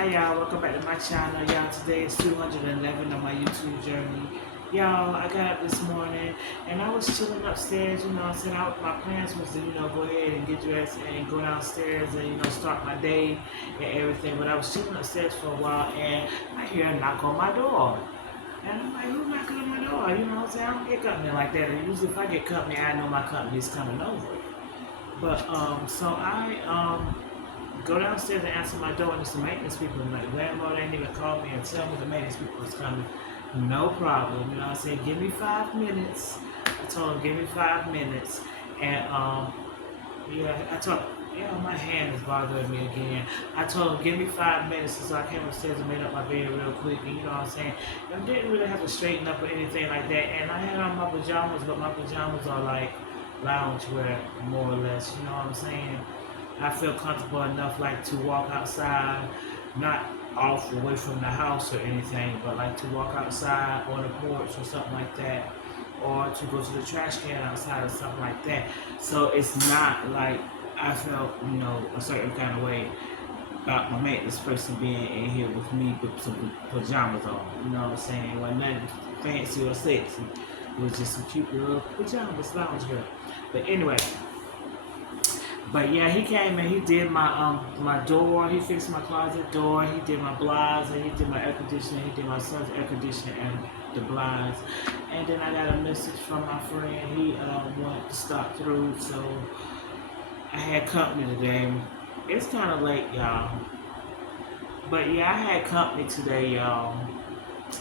Hi y'all, welcome back to my channel. Y'all, today is 211 on my YouTube journey. Y'all, I got up this morning and I was chilling upstairs, I said my plans was to, go ahead and get dressed and go downstairs and, start my day and everything. But I was chilling upstairs for a while and I hear a knock on my door. And I'm like, who's knocking on my door? You know what I'm saying? I don't get company like that. And usually if I get company, I know my company is coming over. But, so I, go downstairs and answer my door, and it's the maintenance people. And like, landlord ain't even called me and tell me the maintenance people was coming. No problem. I said, give me 5 minutes. I told him, give me 5 minutes. And, I told my hand is bothering me again. I told him, give me 5 minutes. So I came upstairs and made up my bed real quick. And you know what I'm saying? I didn't really have to straighten up or anything like that. And I had on my pajamas, but my pajamas are like lounge wear, more or less. You know what I'm saying? I feel comfortable enough like to walk outside, not off away from the house or anything, but like to walk outside on the porch or something like that, or to go to the trash can outside or something like that. So it's not like I felt, a certain kind of way about my maintenance person being in here with me with some pajamas on. You know what I'm saying? It wasn't nothing fancy or sexy. It was just some cute little pajamas, lounge girl. But anyway. But yeah, he came and he did my door. He fixed my closet door. He did my blinds and he did my air conditioning. He did my son's air conditioning and the blinds. And then I got a message from my friend. He wanted to stop through, so I had company today. It's kind of late, y'all. But yeah, I had company today, y'all.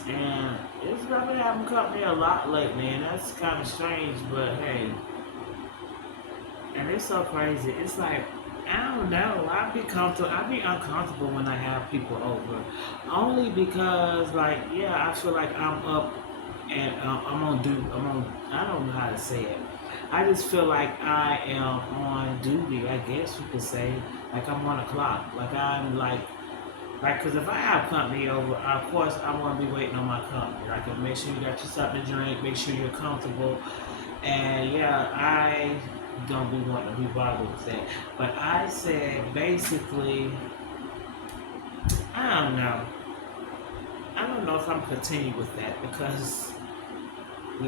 And it's probably having company a lot lately, and that's kind of strange. But hey. And it's so crazy. It's like, I don't know. I be uncomfortable when I have people over. Only because, like, I feel like I'm up and I don't know how to say it. I just feel like I am on duty, I guess you could say. Like I'm on a clock. Like I'm like, because if I have company over, of course I want to be waiting on my company. Like, make sure you got your something to drink, make sure you're comfortable. And I don't be wanting to be bothered with that. But I said basically, I don't know. I don't know if I'm continuing with that because I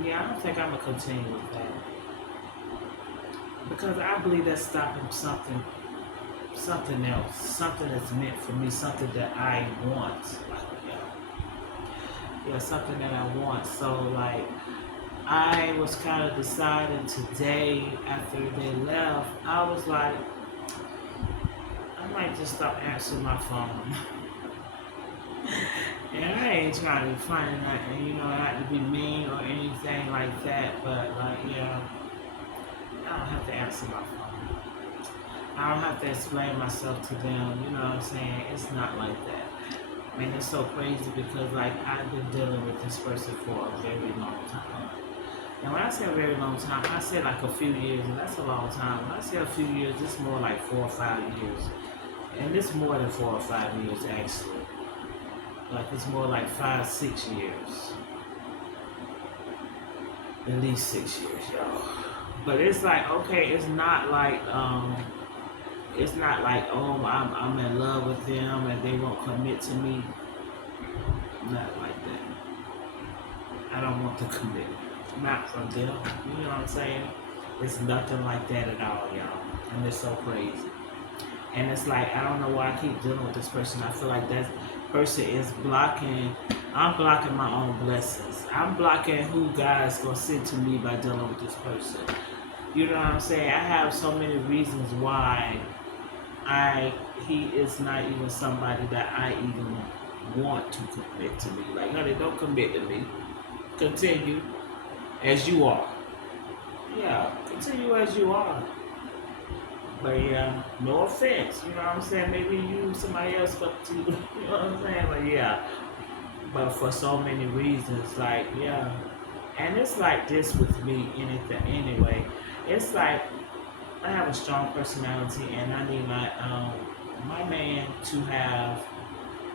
don't think I'm gonna continue with that. Because I believe that's stopping something else, something that's meant for me, something that I want. Something that I want. So like I was kind of deciding today after they left, I was like, I might just stop answering my phone. And I ain't trying to be funny, not to be mean or anything like that, but like, I don't have to answer my phone. I don't have to explain myself to them, you know what I'm saying? It's not like that. I mean, it's so crazy because like I've been dealing with this person for a very long time. And when I say a very long time, I say like a few years, and that's a long time. When I say a few years, it's more like 4 or 5 years. And it's more than 4 or 5 years actually. Like it's more like 5, 6 years. At least 6 years, y'all. But it's like, okay, it's not like oh, I'm in love with them and they won't commit to me. Not like that. I don't want to commit. Not from them. You know what I'm saying? It's nothing like that at all, y'all. And it's so crazy. And it's like, I don't know why I keep dealing with this person. I feel like that person is I'm blocking my own blessings. I'm blocking who God's going to send to me by dealing with this person. You know what I'm saying? I have so many reasons why he is not even somebody that I even want to commit to me. Like, honey, don't commit to me. Continue as you are. Yeah, continue as you are. But no offense, you know what I'm saying? Maybe you, somebody else up to you, you know what I'm saying? But but for so many reasons, like, and it's like this with me anyway. It's like, I have a strong personality and I need my man to have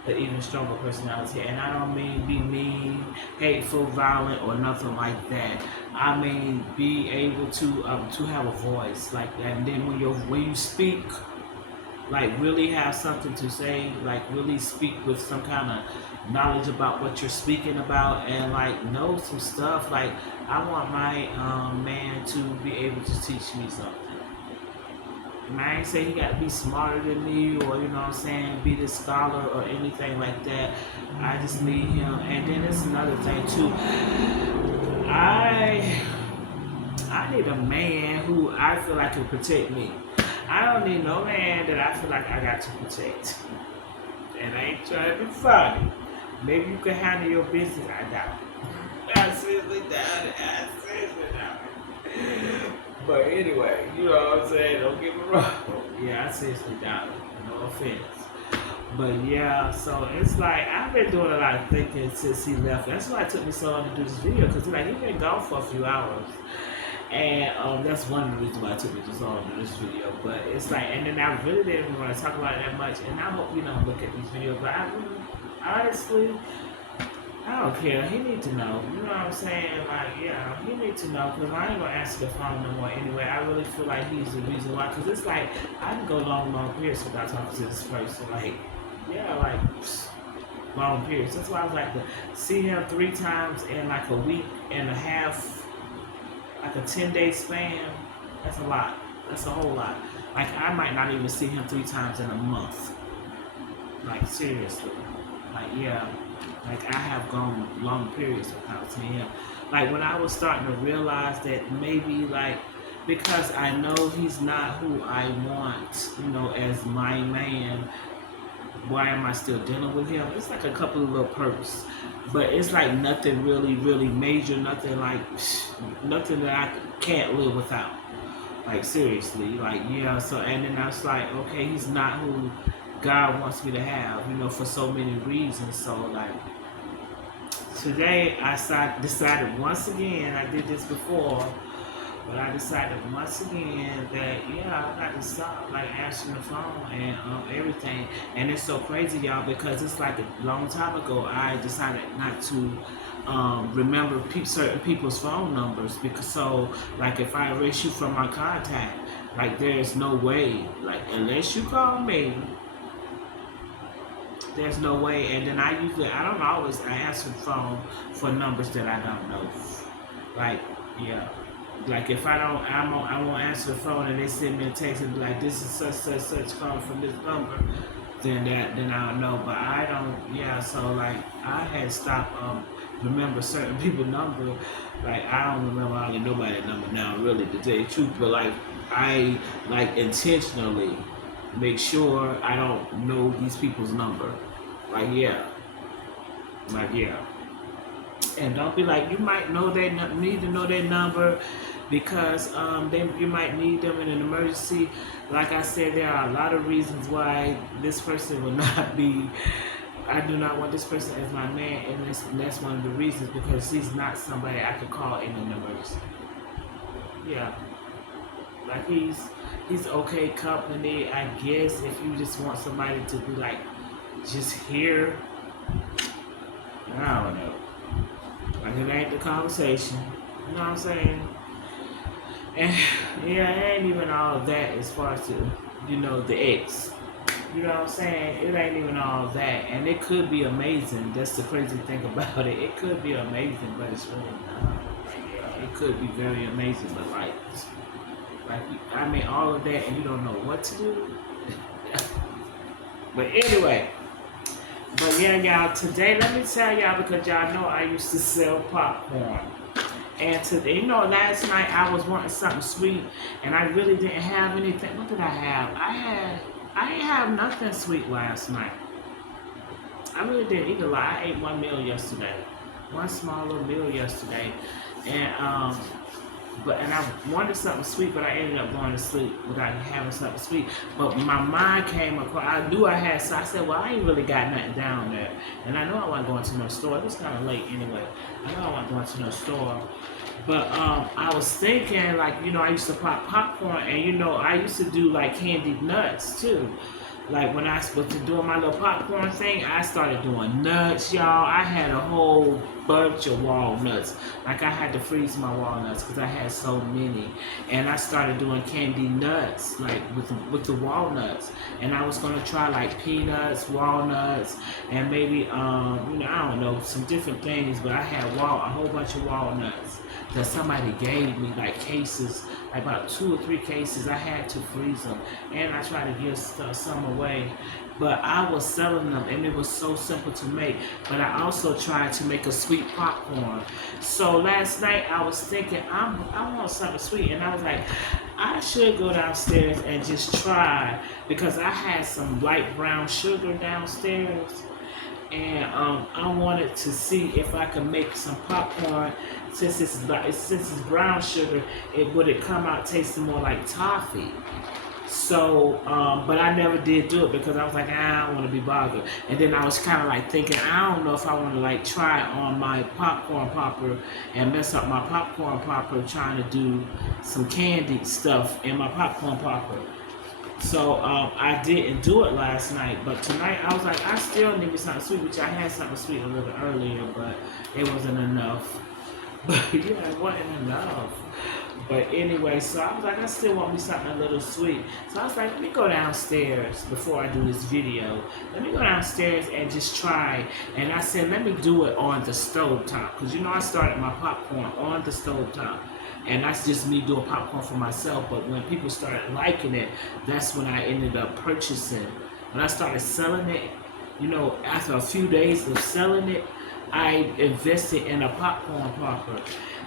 an even stronger personality. And I don't mean be mean, hateful, violent, or nothing like that. I mean be able to have a voice like that. And then when you speak, like really have something to say, like really speak with some kind of knowledge about what you're speaking about, and like know some stuff. Like I want my man to be able to teach me something. And I ain't say he got to be smarter than me, or you know what I'm saying, be the scholar or anything like that. I just need him. And then there's another thing too. I I need a man who I feel like can protect me. I don't need no man that I feel like I got to protect. And I ain't trying to be funny. Maybe you can handle your business. I doubt it. I seriously doubt it. I seriously doubt it. But anyway, you know what I'm saying? Don't get me wrong. Yeah, I seriously doubt it. No offense. But yeah, so it's like I've been doing a lot of thinking since he left. That's why it took me so long to do this video, because like he been gone for a few hours. And that's one of the reasons why it took me so long to do this video. But it's like, and then I really didn't even want to talk about it that much. And I hope you don't look at these videos. But I really, honestly, I don't care. He need to know. You know what I'm saying? Like, yeah, he need to know, because I ain't gonna answer the phone no more anyway. I really feel like he's the reason why. Because it's like I can go long periods without talking to this person. Like, yeah, like long periods. That's why I was like to see him 3 times in like a week and a half, like a 10-day span. That's a lot. That's a whole lot. Like I might not even see him 3 times in a month. Like seriously. Like yeah. Like I have gone long periods without seeing him. Like when I was starting to realize that maybe like because I know he's not who I want, you know, as my man, why am I still dealing with him? It's like a couple of little perks, but it's like nothing really major, nothing like nothing that I can't live without. Like seriously, like yeah. So and then I was like, okay, he's not who God wants me to have, you know, for so many reasons. So like today I decided once again, I did this before, but I decided once again that yeah, I got to stop like answering the phone and everything. And it's so crazy, y'all, because it's like a long time ago I decided not to remember certain people's phone numbers, because so like if I erase you from my contact, like there's no way, like unless you call me, there's no way. And then I don't always I answer the phone for numbers that I don't know. Like yeah. Like if I won't answer the phone and they send me a text and be like, this is such calling from this number, then I'll know. But I don't. Yeah. So like I had stopped remember certain people's number. Like I don't remember hardly nobody's number now, really, to tell you the truth. But like I like intentionally make sure I don't know these people's number. Like yeah. Like yeah. And don't be like, you might need to know their number because you might need them in an emergency. Like I said, there are a lot of reasons why this person will not be. I do not want this person as my man, and that's one of the reasons, because he's not somebody I could call in an emergency. Yeah, like he's okay company, I guess, if you just want somebody to be like just here. I don't know. Like it ain't the conversation. You know what I'm saying? And yeah, it ain't even all that as far as the ex. You know what I'm saying? It ain't even all that. And it could be amazing. That's the crazy thing about it. It could be amazing, but it's really not. Yeah, it could be very amazing, but like I mean all of that and you don't know what to do. But anyway. But yeah, y'all, today, let me tell y'all, because y'all know I used to sell popcorn. And today, last night I was wanting something sweet, and I really didn't have anything. What did I have? I didn't have nothing sweet last night. I really didn't eat a lot. I ate one meal yesterday. One small little meal yesterday. And, and I wanted something sweet, but I ended up going to sleep without having something sweet. But my mind came across, I knew I had, so I said, well, I ain't really got nothing down there. And I know I wasn't going to no store. It was kind of late anyway. I know I wasn't going to no store. But I was thinking, like, I used to pop popcorn, and, I used to do, like, candied nuts, too. Like when I was doing my little popcorn thing, I started doing nuts, y'all. I had a whole bunch of walnuts. Like I had to freeze my walnuts because I had so many. And I started doing candy nuts, like with the walnuts. And I was gonna try like peanuts, walnuts, and maybe I don't know, some different things. But I had a whole bunch of walnuts that somebody gave me, like cases, like about 2 or 3 cases. I had to freeze them, and I tried to give some away. But I was selling them, and it was so simple to make. But I also tried to make a sweet popcorn. So last night I was thinking, I want something sweet, and I was like, I should go downstairs and just try because I had some light brown sugar downstairs, and I wanted to see if I could make some popcorn. Since it's brown sugar, would it come out tasting more like toffee. So, but I never did do it because I was like, I don't want to be bothered. And then I was kind of like thinking, I don't know if I want to like try it on my popcorn popper and mess up my popcorn popper trying to do some candy stuff in my popcorn popper. So I didn't do it last night, but tonight I was like, I still need me something sweet, which I had something sweet a little earlier, but it wasn't enough. But yeah, it wasn't enough. But anyway, so I was like, I still want me something a little sweet. So I was like, let me go downstairs before I do this video. Let me go downstairs and just try. And I said, let me do it on the stove top. Because I started my popcorn on the stove top. And that's just me doing popcorn for myself. But when people started liking it, that's when I ended up purchasing. When I started selling it, after a few days of selling it, I invested in a popcorn popper,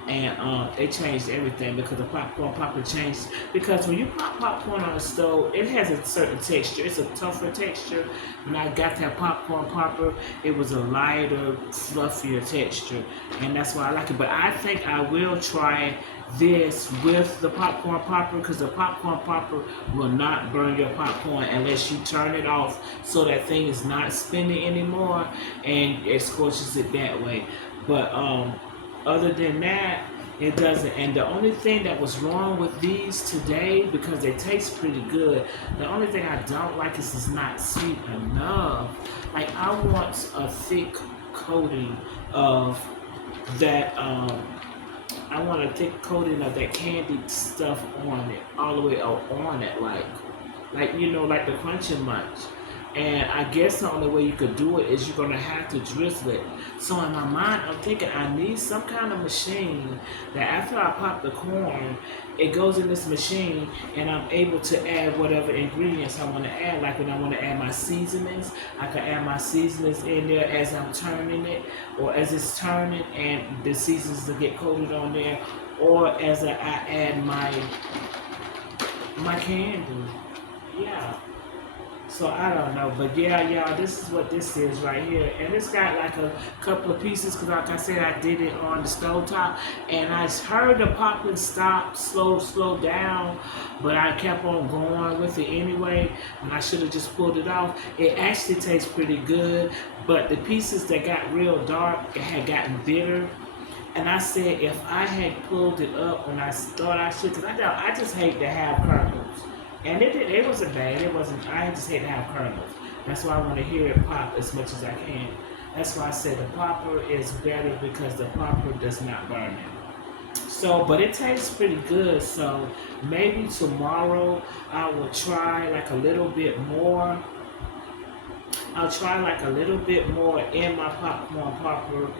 and it changed everything because the popcorn popper changed. Because when you pop popcorn on the stove, it has a certain texture. It's a tougher texture. When I got that popcorn popper, it was a lighter, fluffier texture, and that's why I like it. But I think I will try this with the popcorn popper because the popcorn popper will not burn your popcorn unless you turn it off so that thing is not spinning anymore and it scorches it that way. But other than that, it doesn't. And the only thing that was wrong with these today, because they taste pretty good, the only thing I don't like is it's not sweet enough. Like I want a thick coating of that I want a thick coating of that candied stuff on it, all the way on it, like like the Crunch Munch. And I guess the only way you could do it is you're gonna have to drizzle it. So in my mind, I'm thinking I need some kind of machine that after I pop the corn, it goes in this machine and I'm able to add whatever ingredients I want to add. Like when I want to add my seasonings, I can add my seasonings in there as I'm turning it, or as it's turning and the seasonings will get coated on there, or as I add my candy. Yeah. So I don't know, but yeah, y'all, this is what this is right here, and it's got like a couple of pieces because, like I said, I did it on the stove top, and I heard the popping stop, slow down, but I kept on going with it anyway, and I should have just pulled it off. It actually tastes pretty good, but the pieces that got real dark, it had gotten bitter. And I said if I had pulled it up when I thought I should, because I just hate to have kernels. And it wasn't bad. It wasn't. I just hate to have kernels. That's why I want to hear it pop as much as I can. That's why I said the popper is better because the popper does not burn it. So, but it tastes pretty good. So maybe tomorrow I will try like a little bit more. I'll try like a little bit more in my popcorn popper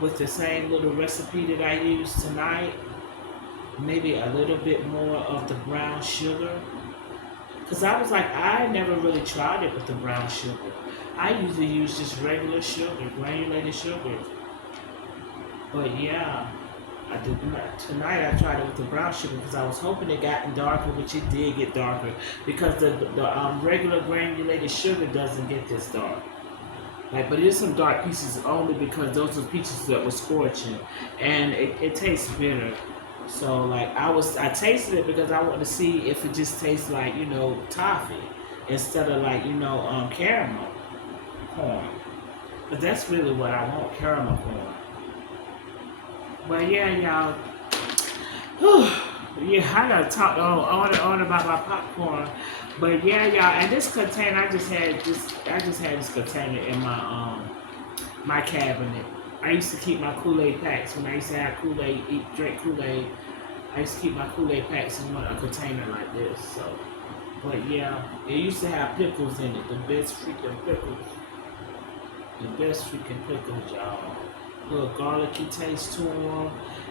with the same little recipe that I used tonight. Maybe a little bit more of the brown sugar. Because I was like, I never really tried it with the brown sugar. I usually use just regular sugar, granulated sugar. But yeah, I did not. Tonight I tried it with the brown sugar because I was hoping it got darker, which it did get darker. Because the regular granulated sugar doesn't get this dark. Like, but there's some dark pieces only because those are pieces that were scorching. And it tastes bitter. So like I tasted it because I wanted to see if it just tastes like toffee instead of like caramel corn. But that's really what I want, caramel corn. But yeah, y'all. Yeah, I gotta talk on and on about my popcorn. But yeah, y'all, and this container, I just had this container in my cabinet. I used to keep my Kool-Aid packs when I used to have Kool-Aid, drink Kool-Aid. I used to keep my Kool-Aid packs in a container like this. So, but yeah, it used to have pickles in it. The best freaking pickles. The best freaking pickles, y'all. Little garlicky taste to them,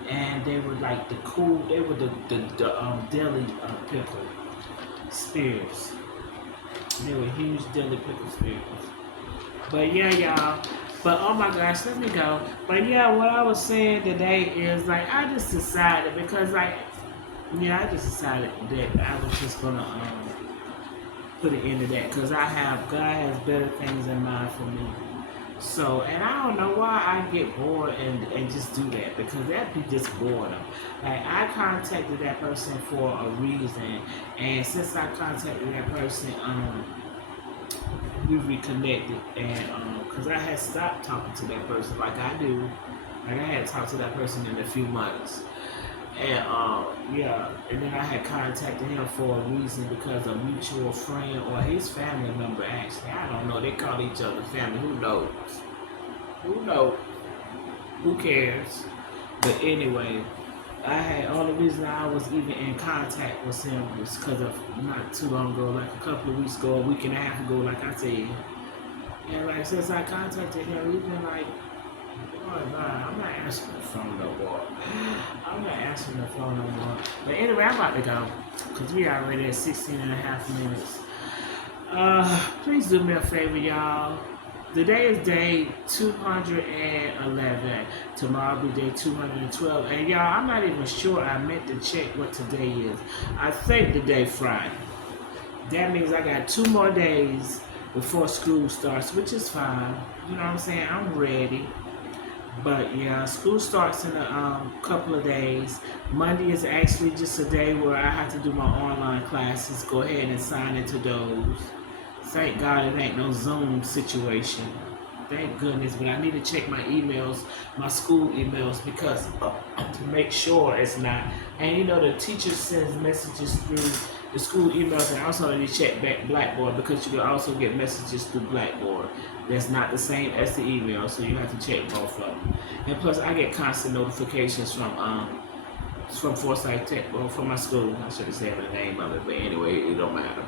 and they were like the cool. They were the deli pickle spears. They were huge deli pickle spears. But yeah, y'all. But oh my gosh, let me go. But yeah, what I was saying today is like I just decided because like yeah, I just decided that I was just gonna put it into that because God has better things in mind for me. So, and I don't know why I get bored and just do that because that'd be just boredom. Like, I contacted that person for a reason, and since I contacted that person, we reconnected, and because I had stopped talking to that person like I do, like I had talked to that person in a few months. And yeah, and then I had contacted him for a reason because a mutual friend or his family member actually, I don't know, they call each other family. Who knows? Who knows? Who cares? But anyway, I had all the reason I was even in contact with him was because of not too long ago, like a couple of weeks ago, a week and a half ago, like I said. And like since I contacted him, we've been like, oh nah, I'm not answering the phone no more. I'm not answering the phone no more. But anyway, I'm about to go because we already at 16 and a half minutes. Please do me a favor, y'all. Today is day 211. Tomorrow will be day 212. And y'all, I'm not even sure I meant to check what today is. I think the day Friday. That means I got 2 more days before school starts, which is fine. You know what I'm saying? I'm ready. But yeah, school starts in a couple of days. Monday is actually just a day where I have to do my online classes. Go ahead and sign into those. Thank God it ain't no Zoom situation. Thank goodness, but I need to check my emails, my school emails, because to make sure it's not. And you know, the teacher sends messages through the school emails, and also need to check back Blackboard because you can also get messages through Blackboard. That's not the same as the email, so you have to check both of them. And plus, I get constant notifications from Forsyth Tech, well, from my school. I should have said the name of it, but anyway, it don't matter.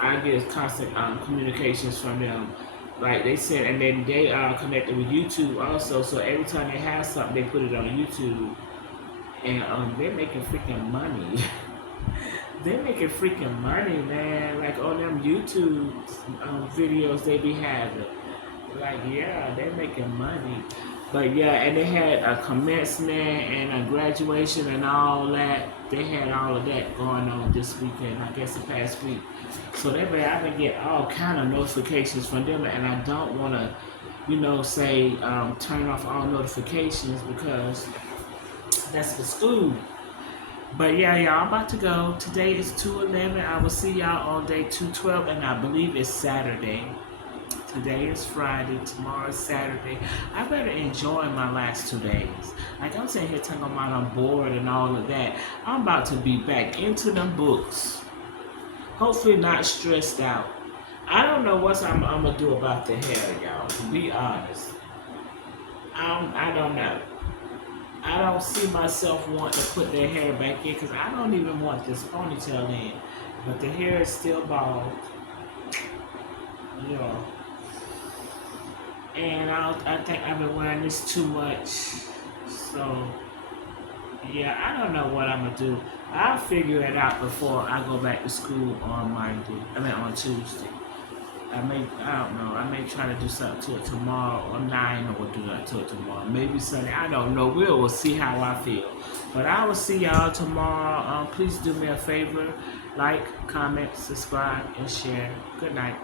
I get constant communications from them. Like they said, and then they are connected with YouTube also. So every time they have something, they put it on YouTube, and they're making freaking money. They're making freaking money, man. Like on them YouTube videos they be having. Like yeah, they're making money. But yeah, and they had a commencement and a graduation and all that. They had all of that going on this weekend, I guess the past week. So I've been getting all kind of notifications from them, and I don't want to, say turn off all notifications because that's for school. But yeah, y'all, I'm about to go. Today is 211. I will see y'all on day 212, and I believe it's Saturday. Today is Friday, tomorrow is Saturday. I better enjoy my last 2 days. Like I'm sitting here talking about I'm bored and all of that. I'm about to be back into them books. Hopefully not stressed out. I don't know what I'm gonna do about the hair, y'all. To be honest, I don't know. I don't see myself wanting to put the hair back in because I don't even want this ponytail in. But the hair is still bald. Yeah. And I think I've been wearing this too much. So, yeah, I don't know what I'm going to do. I'll figure it out before I go back to school on on Tuesday. I don't know, I may try to do something to it tomorrow, or nah, I ain't know what to do to it tomorrow. Maybe Sunday, I don't know. We'll see how I feel. But I will see y'all tomorrow. Please do me a favor, like, comment, subscribe, and share. Good night.